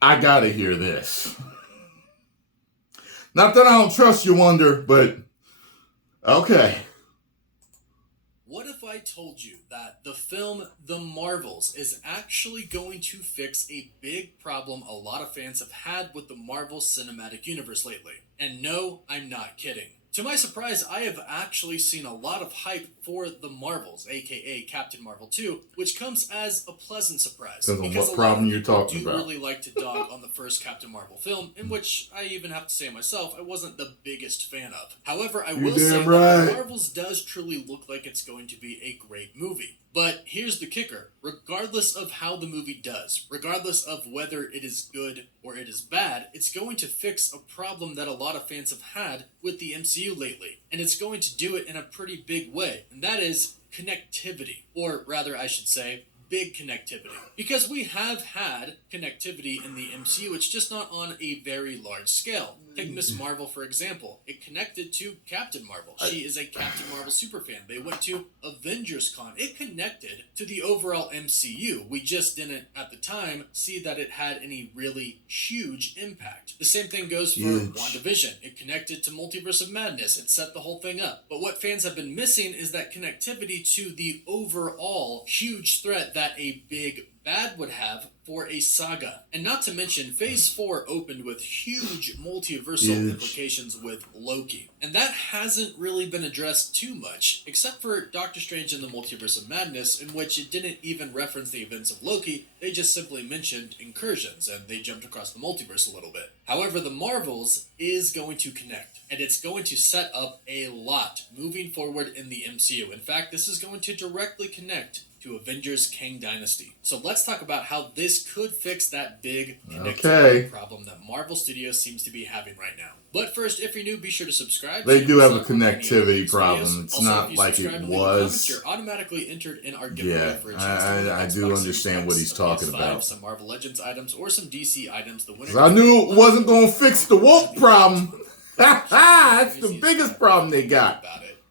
I gotta hear this. Not that I don't trust you, Wonder, but okay. What if I told you that the film The Marvels is actually going to fix a big problem a lot of fans have had with the Marvel Cinematic Universe lately? And no, I'm not kidding. To my surprise, I have actually seen a lot of hype for The Marvels, aka Captain Marvel 2, which comes as a pleasant surprise. Because what problem you're talking about? I do really like to dog on the first Captain Marvel film, in which I even have to say myself, I wasn't the biggest fan of. However, I will say that The Marvels does truly look like it's going to be a great movie. But here's the kicker. Regardless of how the movie does, regardless of whether it is good or it is bad, it's going to fix a problem that a lot of fans have had with the MCU lately. And it's going to do it in a pretty big way. And that is connectivity. Or rather, I should say, big connectivity. Because we have had connectivity in the MCU, it's just not on a very large scale. Take Miss Marvel, for example. It connected to Captain Marvel. She is a Captain Marvel superfan. They went to Avengers Con. It connected to the overall MCU. We just didn't, at the time, see that it had any really huge impact. The same thing goes for WandaVision. It connected to Multiverse of Madness. It set the whole thing up. But what fans have been missing is that connectivity to the overall huge threat that a big bad would have for a saga. And not to mention, Phase 4 opened with huge multiversal implications with Loki. And that hasn't really been addressed too much, except for Doctor Strange in the Multiverse of Madness, in which it didn't even reference the events of Loki, they just simply mentioned incursions, and they jumped across the multiverse a little bit. However, the Marvels is going to connect, and it's going to set up a lot moving forward in the MCU. In fact, this is going to directly connect to Avengers Kang Dynasty. So let's talk about how this could fix that big connectivity problem that Marvel Studios seems to be having right now. But first, if you're new, be sure to subscribe. They do have a connectivity problem. It's not like it was. You're automatically entered in our giveaway for a chance to I do understand what he's talking about. Some Marvel Legends items or some DC items. The winner. I knew it wasn't going to fix the woke problem. That's the biggest problem they got.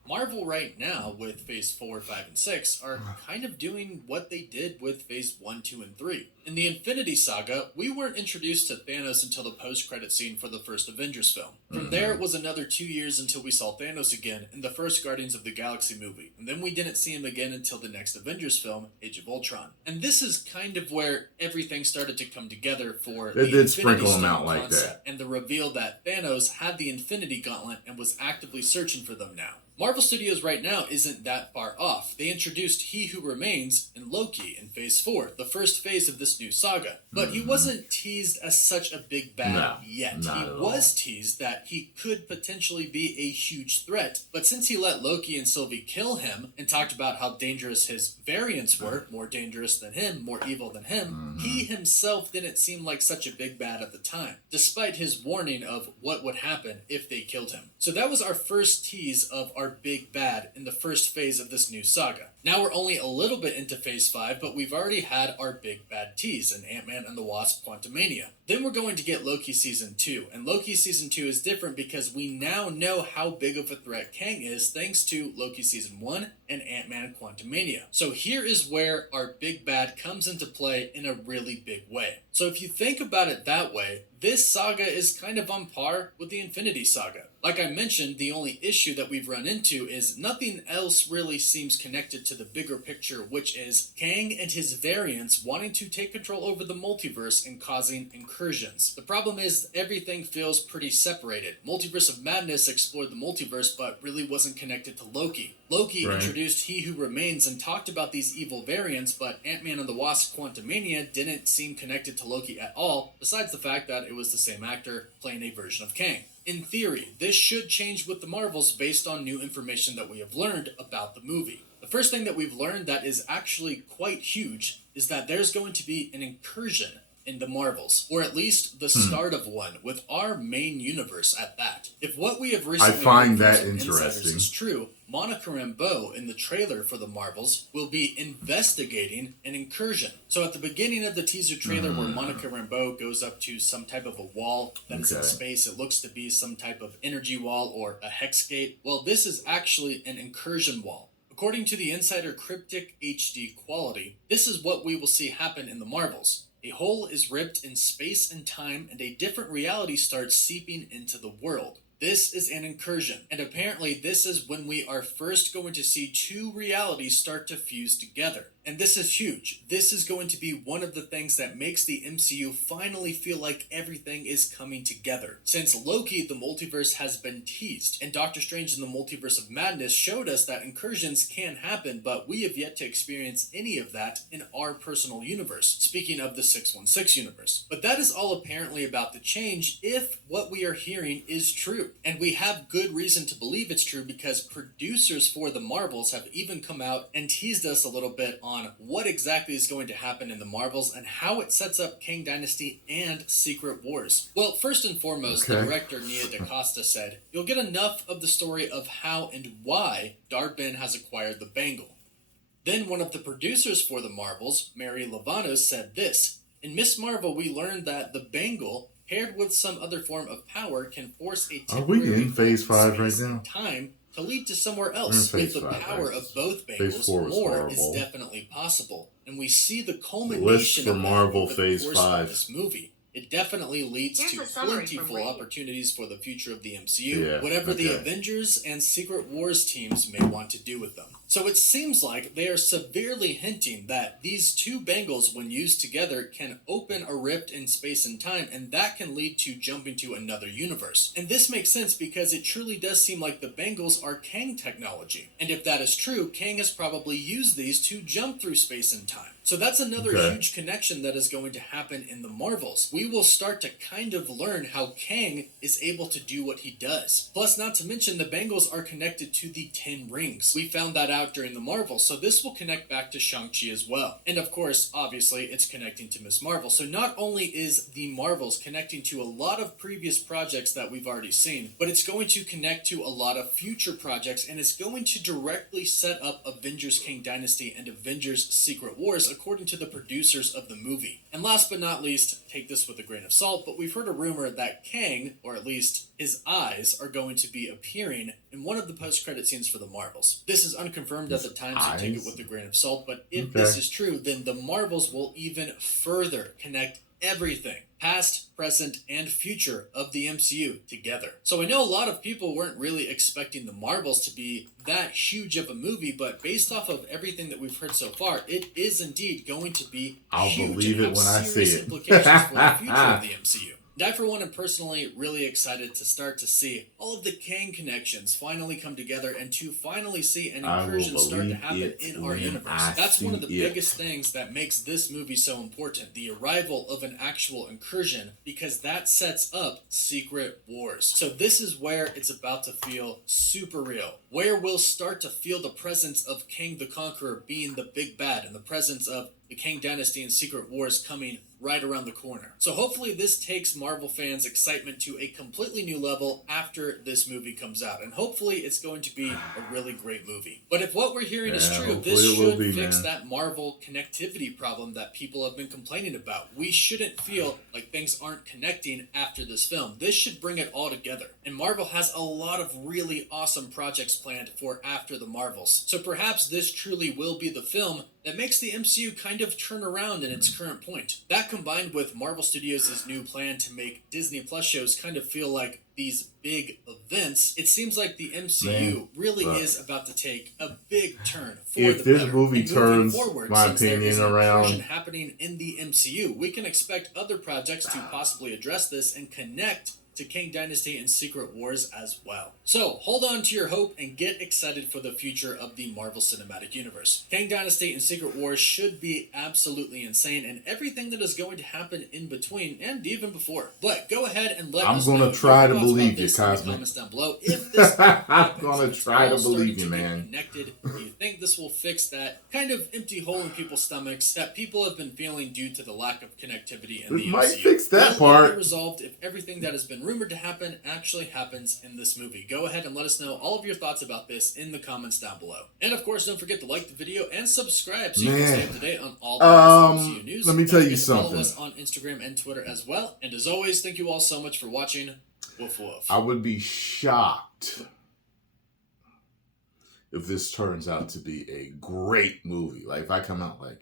Marvel right now, with Phase 4, 5, and 6, are kind of doing what they did with Phase 1, 2, and 3. In the Infinity Saga, we weren't introduced to Thanos until the post-credit scene for the first Avengers film. From there, it was another 2 years until we saw Thanos again in the first Guardians of the Galaxy movie. And then we didn't see him again until the next Avengers film, Age of Ultron. And this is kind of where everything started to come together for the Infinity Stone concept, and the reveal that Thanos had the Infinity Gauntlet and was actively searching for them now. Marvel Studios right now isn't that far off. They introduced He Who Remains in Loki in Phase 4, the first phase of this new saga. But he wasn't teased as such a big bad yet. He was teased that he could potentially be a huge threat, but since he let Loki and Sylvie kill him and talked about how dangerous his variants were, more dangerous than him, more evil than him, he himself didn't seem like such a big bad at the time, despite his warning of what would happen if they killed him. So that was our first tease of our big bad in the first phase of this new saga. Now we're only a little bit into Phase 5, but we've already had our big bad tease in Ant-Man and the Wasp: Quantumania. Then we're going to get Loki Season 2, and Loki Season 2 is different because we now know how big of a threat Kang is thanks to Loki Season 1 and Ant-Man Quantumania. So here is where our big bad comes into play in a really big way. So if you think about it that way, this saga is kind of on par with the Infinity Saga. Like I mentioned, the only issue that we've run into is nothing else really seems connected to the bigger picture, which is Kang and his variants wanting to take control over the multiverse and causing incursions. The problem is everything feels pretty separated. Multiverse of Madness explored the multiverse but really wasn't connected to Loki. Loki introduced He Who Remains and talked about these evil variants, but Ant-Man and the Wasp: Quantumania didn't seem connected to Loki at all, besides the fact that it was the same actor playing a version of Kang. In theory, this should change with the Marvels based on new information that we have learned about the movie. The first thing that we've learned that is actually quite huge is that there's going to be an incursion in the Marvels, or at least the start of one, with our main universe at that. If what we have recently heard from insiders is true, Monica Rambeau in the trailer for the Marvels will be investigating an incursion. So at the beginning of the teaser trailer where Monica Rambeau goes up to some type of a wall that is in space, it looks to be some type of energy wall or a hex gate. Well, this is actually an incursion wall. According to the Insider Cryptic HD Quality, this is what we will see happen in the Marvels. A hole is ripped in space and time, and a different reality starts seeping into the world. This is an incursion, and apparently this is when we are first going to see two realities start to fuse together. And this is huge. This is going to be one of the things that makes the MCU finally feel like everything is coming together. Since Loki, the multiverse has been teased, and Doctor Strange in the Multiverse of Madness showed us that incursions can happen, but we have yet to experience any of that in our personal universe, speaking of the 616 universe. But that is all apparently about to change if what we are hearing is true. And we have good reason to believe it's true because producers for the Marvels have even come out and teased us a little bit on what exactly is going to happen in the Marvels and how it sets up Kang Dynasty and Secret Wars. Well, first and foremost, the director Nia DaCosta said, "You'll get enough of the story of how and why Dar-Benn has acquired the bangle." Then one of the producers for the Marvels, Mary Lavanos, said this, "In Miss Marvel, we learned that the bangle, paired with some other form of power, can force a temporary Are we in Phase 5 right now? time to lead to somewhere else. With the power of both bangles, more is definitely possible. And we see the culmination of Marvel over the Phase course 5 of this movie. It definitely leads to plentiful opportunities for the future of the MCU, whatever the Avengers and Secret Wars teams may want to do with them. So it seems like they are severely hinting that these two bangles, when used together, can open a rift in space and time, and that can lead to jumping to another universe. And this makes sense because it truly does seem like the bangles are Kang technology. And if that is true, Kang has probably used these to jump through space and time. So that's another huge connection that is going to happen in the Marvels. We will start to kind of learn how Kang is able to do what he does. Plus, not to mention, the bangles are connected to the 10 rings. We found that out during the Marvels, so this will connect back to Shang-Chi as well. And of course, obviously, it's connecting to Miss Marvel. So not only is the Marvels connecting to a lot of previous projects that we've already seen, but it's going to connect to a lot of future projects, and it's going to directly set up Avengers Kang Dynasty and Avengers Secret Wars, according to the producers of the movie. And last but not least, take this with a grain of salt, but we've heard a rumor that Kang, or at least his eyes, are going to be appearing in one of the post-credit scenes for the Marvels. This is unconfirmed at the time, so take it with a grain of salt, but if this is true, then the Marvels will even further connect everything, past, present, and future of the MCU together. So I know a lot of people weren't really expecting the Marvels to be that huge of a movie, but based off of everything that we've heard so far, it is indeed going to be huge. Believe it when I see it. Implications for the future of the MCU. And I, for one, am personally really excited to start to see all of the Kang connections finally come together and to finally see an incursion start to happen in our universe. That's one of the biggest things that makes this movie so important, the arrival of an actual incursion, because that sets up Secret Wars. So this is where it's about to feel super real, where we'll start to feel the presence of Kang the Conqueror being the big bad, and the presence of the Kang Dynasty and Secret Wars coming right around the corner. So hopefully this takes Marvel fans' excitement to a completely new level after this movie comes out. And hopefully it's going to be a really great movie. But if what we're hearing is true, this should fix that Marvel connectivity problem that people have been complaining about. We shouldn't feel like things aren't connecting after this film. This should bring it all together. And Marvel has a lot of really awesome projects planned for after the Marvels. So perhaps this truly will be the film that makes the MCU kind of turn around in its current point. That combined with Marvel Studios' new plan to make Disney Plus shows kind of feel like these big events, it seems like the MCU really is about to take a big turn for if the this better. movie turns, forward, my since there opinion, is an around incursion happening in the MCU, we can expect other projects to possibly address this and connect to Kang Dynasty and Secret Wars as well. So, hold on to your hope and get excited for the future of the Marvel Cinematic Universe. Kang Dynasty and Secret Wars should be absolutely insane, and everything that is going to happen in between and even before. But go ahead and let us know. I'm going to try to believe you, Cosmic. In the comments down below. If this I'm going to try to believe you, man. Connected, do you think this will fix that kind of empty hole in people's stomachs that people have been feeling due to the lack of connectivity in the MCU? It might fix that Will it part. be resolved if everything that has been rumored to happen actually happens in this movie? Go ahead and let us know all of your thoughts about this in the comments down below. And of course, don't forget to like the video and subscribe so you can stay up to date on all the MCU news. Let me tell you Follow something. us on Instagram and Twitter as well. And as always, thank you all so much for watching. Woof woof. I would be shocked if this turns out to be a great movie. Like, if I come out like,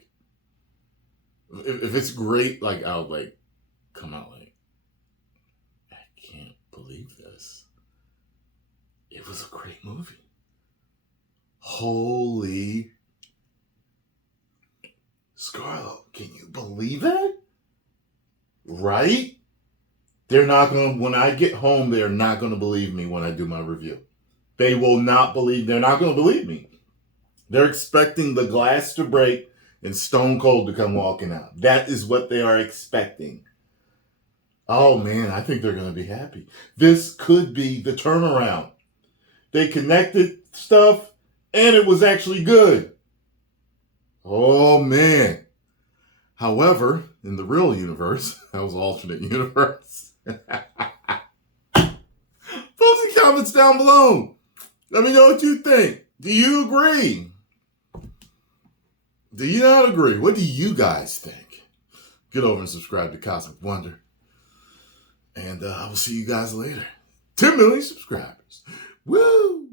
if it's great, like, I'll like come out like, I can't believe this. It was a great movie. Holy Scarlet, can you believe it? Right? They're not going to, when I get home, they're not going to believe me when I do my review. They will not believe, they're not going to believe me. They're expecting the glass to break and Stone Cold to come walking out. That is what they are expecting. Oh man, I think they're going to be happy. This could be the turnaround. They connected stuff and it was actually good. Oh man. However, in the real universe, that was an alternate universe. Post the comments down below. Let me know what you think. Do you agree? Do you not agree? What do you guys think? Get over and subscribe to Cosmic Wonder. And I will see you guys later. 10 million subscribers. Woo!